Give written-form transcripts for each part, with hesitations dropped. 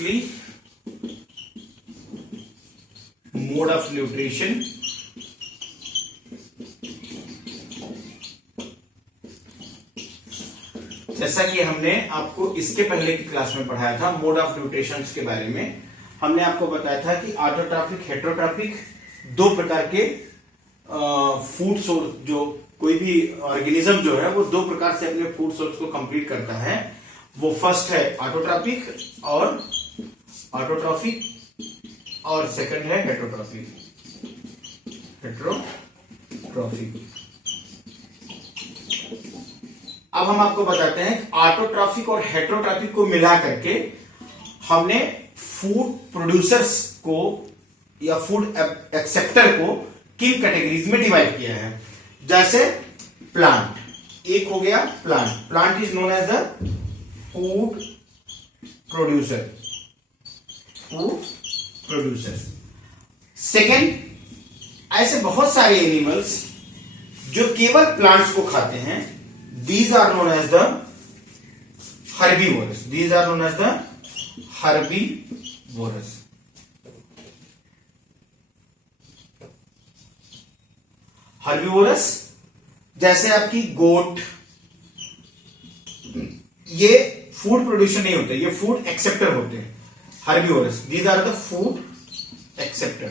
Firstly mode of nutrition, जैसा कि हमने आपको इसके पहले की क्लास में पढ़ाया था मोड ऑफ न्यूट्रिशन के बारे में, हमने आपको बताया था कि ऑटोट्रॉफिक, हेटेरोट्रॉफिक दो प्रकार के फूड सोर्स, जो कोई भी ऑर्गेनिज्म जो है वो दो प्रकार से अपने फूड सोर्स को कंप्लीट करता है। वो फर्स्ट है ऑटोट्रॉफिक और सेकंड है हेटेरोट्रॉफिक। अब हम आपको बताते हैं ऑटोट्रॉफिक और हेटेरोट्रॉफिक को मिला करके हमने फूड प्रोड्यूसर्स को या फूड एक्सेप्टर को किन कैटेगरीज में डिवाइड किया है। जैसे प्लांट, एक हो गया plant is known as the food producers. Second, ऐसे बहुत सारे एनिमल्स जो केवल प्लांट्स को खाते हैं, these are known as the herbivores. Herbivores जैसे आपकी गोट, ये फूड प्रोड्यूसर नहीं होते, ये फूड एक्सेप्टर होते हैं। Herbivores, these are the food acceptor.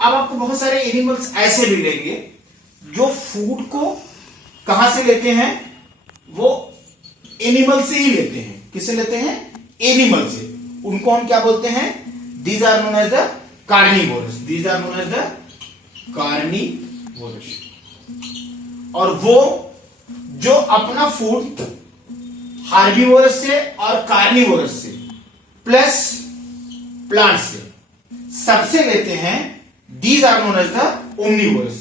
अब आपको बहुत सारे एनिमल्स ऐसे मिलेंगे जो फूड को कहां से लेते हैं, वो एनिमल से ही लेते हैं। किससे लेते हैं? एनिमल से। उनको हम क्या बोलते हैं? These are known as the carnivores. और वो जो अपना फूड हार्बिवोरस से और कार्निवोरस से प्लस प्लांट से सबसे लेते हैं, these are known as the omnivorous.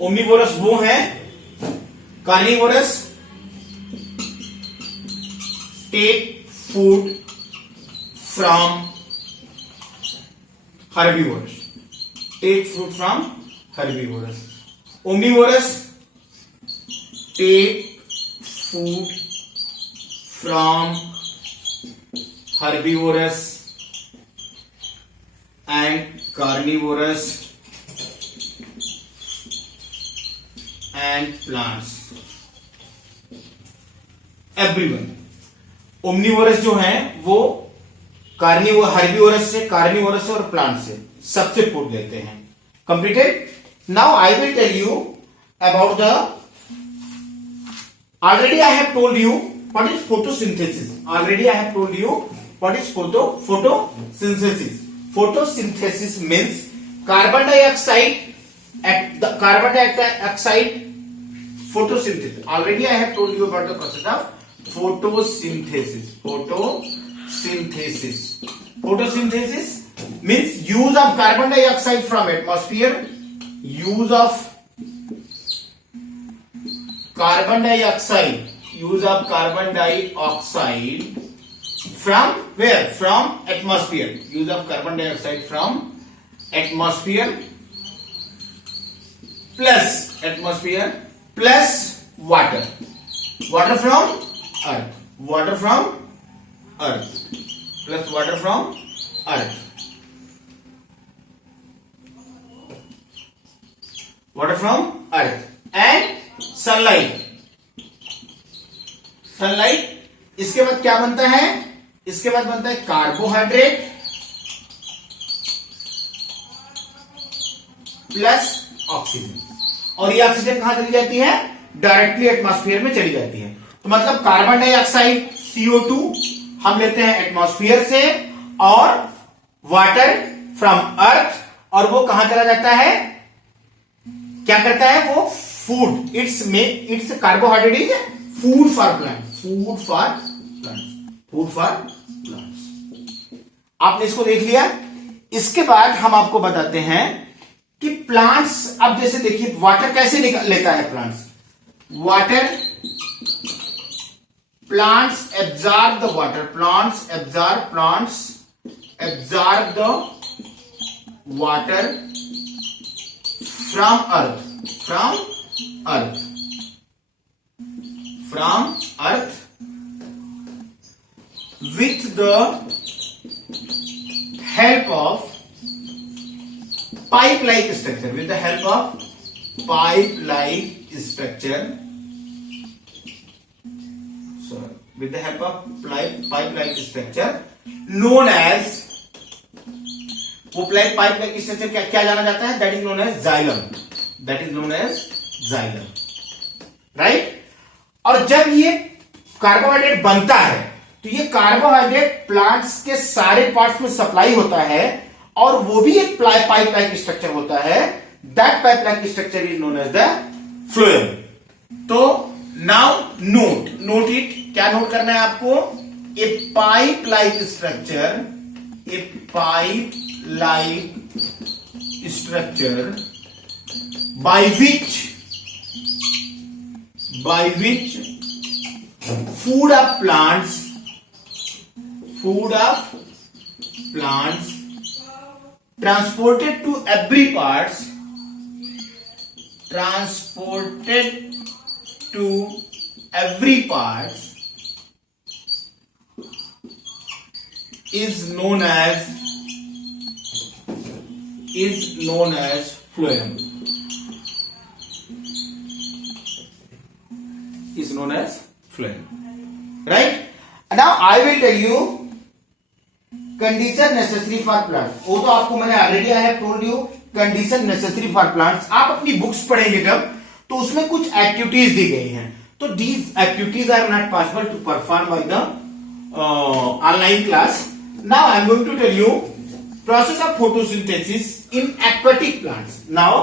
Omnivorous वो है। Carnivorous take food from herbivorous. Omnivorous take food from herbivores and carnivorous and plants, everyone। Omnivorous जो है वो हर्बिवोरस से, कार्निवोरस से और प्लांट से सबसे फूड लेते हैं। Completed. Now I will tell you about the, already I have told you what is photosynthesis. What is photosynthesis? Photosynthesis means carbon dioxide photosynthesis. Already I have told you about the process of photosynthesis. Photosynthesis means use of carbon dioxide from atmosphere. Use of carbon dioxide from where? From atmosphere. Use of carbon dioxide from atmosphere plus water from earth. Water from earth and sunlight। इसके बाद क्या बनता है? इसके बाद बनता है carbohydrate plus oxygen. और ये ऑक्सीजन कहां चली जाती है? डायरेक्टली एटमॉस्फेयर में चली जाती है। तो मतलब कार्बन डाइऑक्साइड CO2 हम लेते हैं एटमॉस्फेयर से, और वाटर फ्रॉम अर्थ, और वो कहां चला जाता है? क्या करता है वो? Food. It's carbohydrate is food for plant. आपने इसको देख लिया। इसके बाद हम आपको बताते हैं कि प्लांट्स, अब जैसे देखिए वाटर कैसे लेता है plants. Water, plants absorb the water, plants absorb the water from earth earth, from earth with the help of pipe-like structure, with the help of pipe-like structure, sorry, with the help of pipe-like structure known as, वो pipe-like structure क्या जाना जाता है? That is known as xylem. That is known as xylem, right? और जब ये carbohydrate बनता है तो ये कार्बोहाइड्रेट प्लांट्स के सारे पार्ट्स में सप्लाई होता है और वो भी एक पाइप लाइक स्ट्रक्चर होता है. That pipe like structure is known as the phloem. तो नाउ नोट इट. क्या नोट करना है आपको? A pipe like structure, a pipe like structure by which food of plants transported to every parts is known as phloem. Is known as phloem, right? Now I will tell you condition necessary for plants. वो तो आपको मैंने already I have told you condition necessary for plants. आप अपनी books पढ़ेंगे जब तो उसमें कुछ एक्टिविटीज दी गई हैं. तो these activities are not possible to perform by the online class. Now I am going to tell you process of photosynthesis in aquatic plants. Now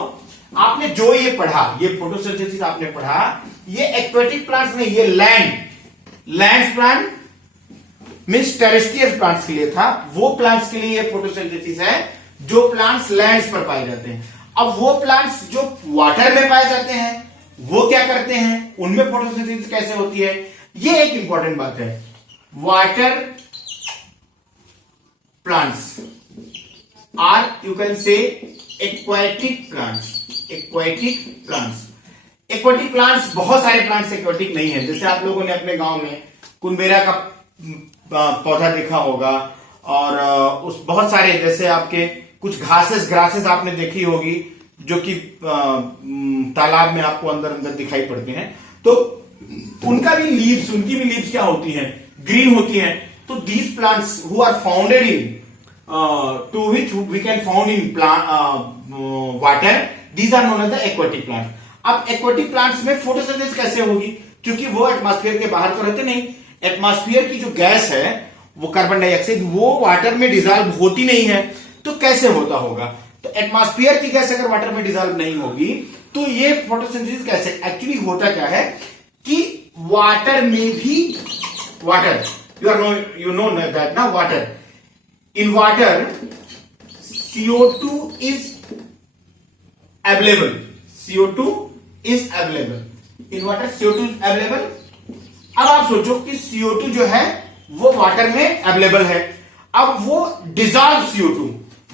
आपने जो ये पढ़ा, ये फोटोसिंथेसिस आपने पढ़ा, ये एक्वेटिक प्लांट्स नहीं, ये land plant means terrestrial plants के लिए था. वो प्लांट्स के लिए ये फोटोसिंथेसिस है जो प्लांट्स लैंड्स पर पाए जाते हैं. अब वो प्लांट्स जो वाटर में पाए जाते हैं वो क्या करते हैं, उनमें फोटोसिंथेसिस कैसे होती है, ये एक इंपॉर्टेंट बात है. Water plants or you can say aquatic plants. Aquatic plants बहुत सारे प्लांट्स एक्वेटिक नहीं है. जैसे आप लोगों ने अपने गांव में कुनबेरा का पौधा देखा होगा और उस बहुत सारे जैसे आपके कुछ ग्रासेस आपने देखी होगी जो कि तालाब में आपको अंदर दिखाई पड़ते हैं. तो उनकी भी लीव्स क्या होती हैं, ग्रीन होती हैं. तो these plants who are founded in to which we can found in water, these are known as the aquatic plants. अब एक्वेटिक प्लांट्स में फोटोसिंथेसिस कैसे होगी, क्योंकि वो एटमॉस्फेयर के बाहर तो रहते नहीं. एटमॉस्फेयर की जो गैस है वो कार्बन डाइऑक्साइड, वो वाटर में डिजॉल्व होती नहीं है. तो कैसे होता होगा? तो एटमॉस्फेयर की गैस अगर वाटर में डिजॉल्व नहीं होगी तो ये फोटोसिंथेसिस कैसे? एक्चुअली होता क्या है कि वाटर में भी वाटर you know that ना, water in water CO2 is available. In water CO2 is available. अब आप सोचो कि CO2 जो है वो वाटर में अवेलेबल है. अब वो dissolve CO2,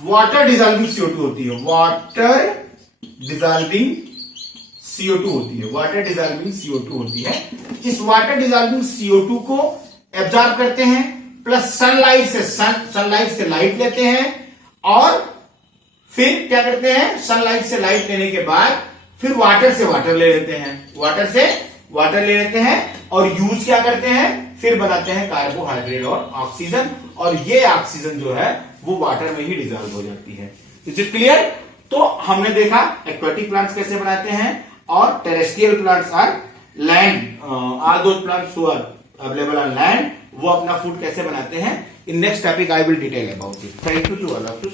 water dissolving CO2 होती है. वाटर डिजॉल्विंग CO2 होती है. इस वाटर डिजॉल्विंग CO2 को एब्जॉर्ब करते हैं, प्लस सनलाइट से लाइट लेते हैं और फिर क्या करते हैं, सनलाइट से लाइट लेने के बाद फिर वाटर से वाटर ले लेते हैं और यूज क्या करते हैं, फिर बनाते हैं कार्बोहाइड्रेट और ऑक्सीजन. और ये ऑक्सीजन जो है वो वाटर में ही डिजॉल्व हो जाती है. Is it clear? तो हमने देखा एक्वेटिक प्लांट्स कैसे बनाते हैं और terrestrial plants are land, all those plants who are available on land, वो अपना फूड कैसे बनाते हैं. In next topic I will detail about it. Thank you to all of you.